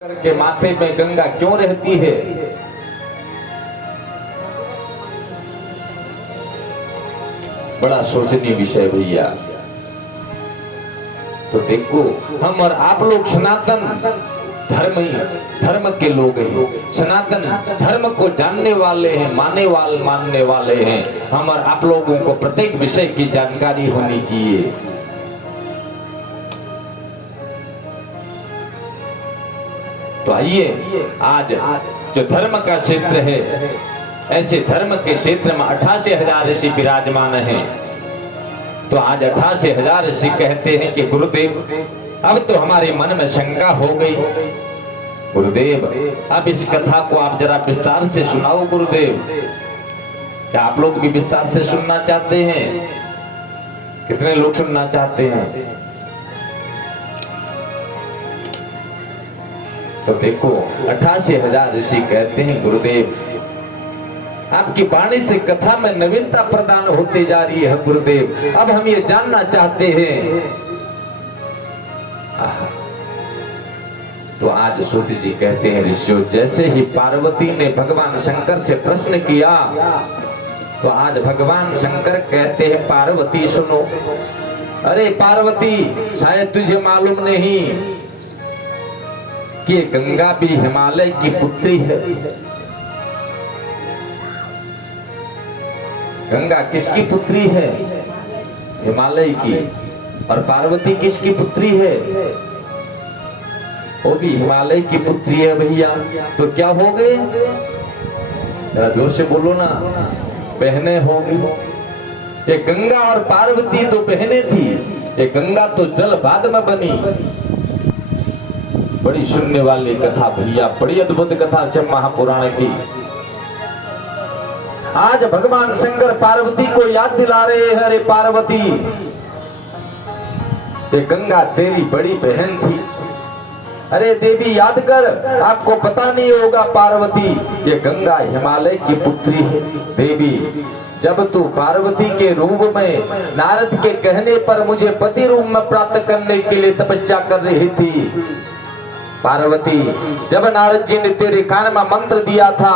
के माथे में गंगा क्यों रहती है? बड़ा सोचनीय विषय भैया। तो देखो, हम और आप लोग सनातन धर्म के लोग हैं, सनातन धर्म को जानने वाले हैं, मानने वाले हैं। हम और आप लोगों को प्रत्येक विषय की जानकारी होनी चाहिए। तो आइए, आज जो धर्म का क्षेत्र है, ऐसे धर्म के क्षेत्र में 88,000 ऋषि विराजमान हैं। तो आज 88,000 ऋषि कहते हैं कि गुरुदेव, अब तो हमारे मन में शंका हो गई। गुरुदेव, अब इस कथा को आप जरा विस्तार से सुनाओ। गुरुदेव, क्या आप लोग भी विस्तार से सुनना चाहते हैं? कितने लोग सुनना चाहते हैं? तो देखो, 88,000 ऋषि कहते हैं गुरुदेव, आपकी वाणी से कथा में नवीनता प्रदान होते जा रही है। गुरुदेव, अब हम ये जानना चाहते हैं। तो आज सूत जी कहते हैं, ऋषियों, जैसे ही पार्वती ने भगवान शंकर से प्रश्न किया, तो आज भगवान शंकर कहते हैं, पार्वती सुनो। अरे पार्वती, शायद तुझे मालूम नहीं कि गंगा भी हिमालय की पुत्री है। गंगा किसकी पुत्री है? हिमालय की। और पार्वती किसकी पुत्री है? वो भी हिमालय की पुत्री है भैया। तो क्या हो गए? जरा जोर से बोलो ना। बहनें होंगी। ये गंगा और पार्वती तो बहनें थी। ये गंगा तो जल बाद में बनी। बड़ी सुनने वाली कथा भैया, बड़ी अद्भुत कथा से महापुराण की। आज भगवान शंकर पार्वती को याद दिला रहे हैं, अरे पार्वती, ये गंगा तेरी बड़ी बहन थी। अरे देवी, याद कर, आपको पता नहीं होगा पार्वती, ये गंगा हिमालय की पुत्री है। देवी, जब तू पार्वती के रूप में नारद के कहने पर मुझे पति रूप में प्राप्त करने के लिए तपस्या कर रही थी, पार्वती, जब नारद जी ने तेरे कान में मंत्र दिया था,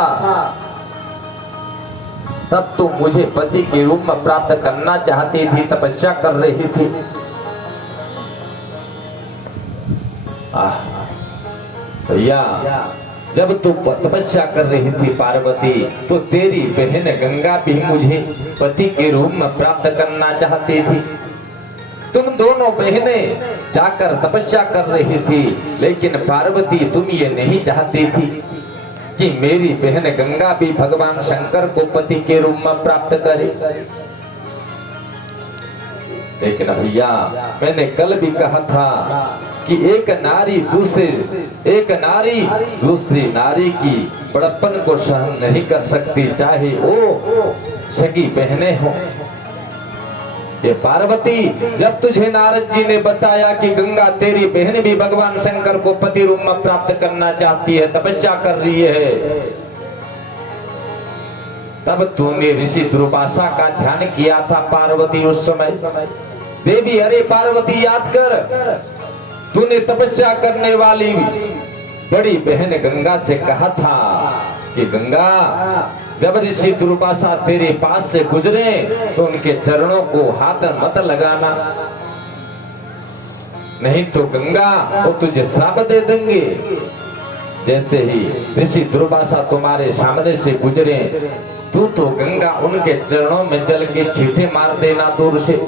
तब तू मुझे पति के रूप में प्राप्त करना चाहती थी, तपस्या कर रही थी। भैया, जब तू तपस्या कर रही थी पार्वती, तो तेरी बहन गंगा भी मुझे पति के रूप में प्राप्त करना चाहती थी। तुम दोनों बहनें जाकर तपस्या कर रही थी, लेकिन पार्वती, तुम ये नहीं चाहती थी कि मेरी बहन गंगा भी भगवान शंकर को पति के रूप में प्राप्त करे। लेकिन भैया, मैंने कल भी कहा था कि एक नारी दूसरी नारी की बड़प्पन को सहन नहीं कर सकती, चाहे वो सगी बहनें हो। ये पार्वती, जब तुझे नारद जी ने बताया कि गंगा तेरी बहन भी भगवान शंकर को पति रूप में प्राप्त करना चाहती है, तपस्या कर रही है, तब तूने ऋषि दुर्वासा का ध्यान किया था पार्वती उस समय। देवी, अरे पार्वती, याद कर, तूने तपस्या करने वाली बड़ी बहन गंगा से कहा था कि गंगा, जब ऋषि दुर्वासा तेरे पास से गुजरे तो उनके चरणों को हाथ मत लगाना, नहीं तो गंगा वो तुझे श्राप दे देंगे। जैसे ही ऋषि दुर्वासा तुम्हारे सामने से गुजरे, तू तो गंगा उनके चरणों में जल के छींटे मार देना दूर से,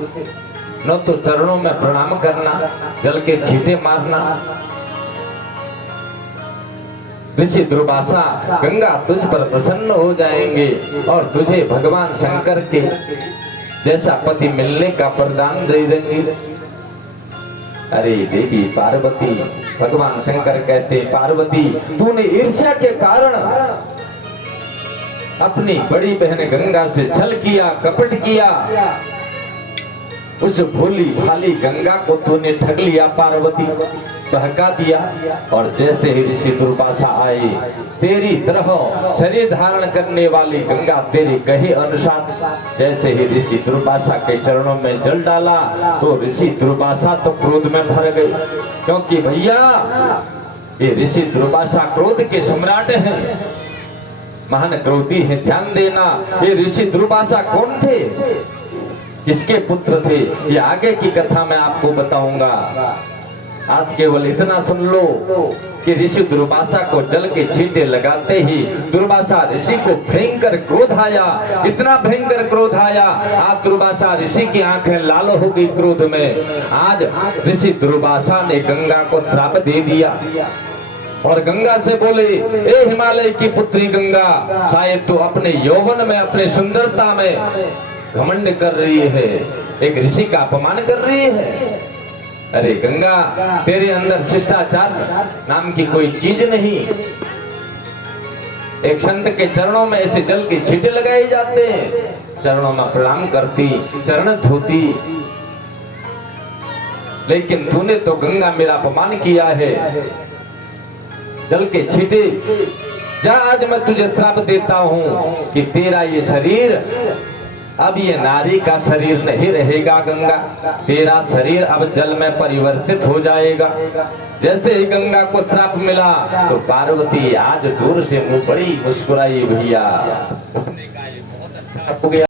न तो चरणों में प्रणाम करना, जल के छींटे मारना। ऋषि दुर्वासा गंगा तुझ पर प्रसन्न हो जाएंगे और तुझे भगवान शंकर के जैसा पति मिलने का वरदान दे देंगे। अरे देवी पार्वती, भगवान शंकर कहते, पार्वती, तूने ईर्ष्या के कारण अपनी बड़ी बहन गंगा से छल किया, कपट किया। उस भोली भाली गंगा को तूने ठग लिया पार्वती, बहका दिया। और जैसे ही ऋषि दुर्वासा आए, तेरी तरह शरीर धारण करने वाली गंगा तेरे कहे अनुसार जैसे ही ऋषि दुर्वासा के चरणों में जल डाला, तो ऋषि दुर्वासा तो क्रोध में भर गए। क्योंकि भैया, ये ऋषि दुर्वासा क्रोध के सम्राट हैं, महान क्रोधी हैं। ध्यान देना, ये ऋषि दुर्वासा कौन थे, किसके पुत्र थे, ये आगे की कथा मैं आपको बताऊंगा। आज केवल इतना सुन लो कि ऋषि दुर्वासा को जल के छींटे लगाते ही दुर्वासा ऋषि को भयंकर क्रोध आया, इतना भयंकर क्रोध आया, आज दुर्वासा ऋषि की आंखें लाल हो गई क्रोध में। आज ऋषि दुर्वासा ने गंगा को श्राप दे दिया और गंगा से बोले, ए हिमालय की पुत्री गंगा, शायद तू अपने यौवन में, अपने सुंदरता में घमंड कर रही है, एक ऋषि का अपमान कर रही है। अरे गंगा, तेरे अंदर शिष्टाचार नाम की कोई चीज नहीं। एक संत के चरणों में ऐसे जल के छींटे लगाए जाते हैं, चरणों में प्रणाम करती, चरण धोती, लेकिन तूने तो गंगा मेरा अपमान किया है। जल के छींटे, जा आज मैं तुझे श्राप देता हूं कि तेरा ये शरीर अब ये नारी का शरीर नहीं रहेगा गंगा, तेरा शरीर अब जल में परिवर्तित हो जाएगा। जैसे ही गंगा को श्राप मिला तो पार्वती आज दूर से मुंह बड़ी मुस्कुराई, भैया हो गया।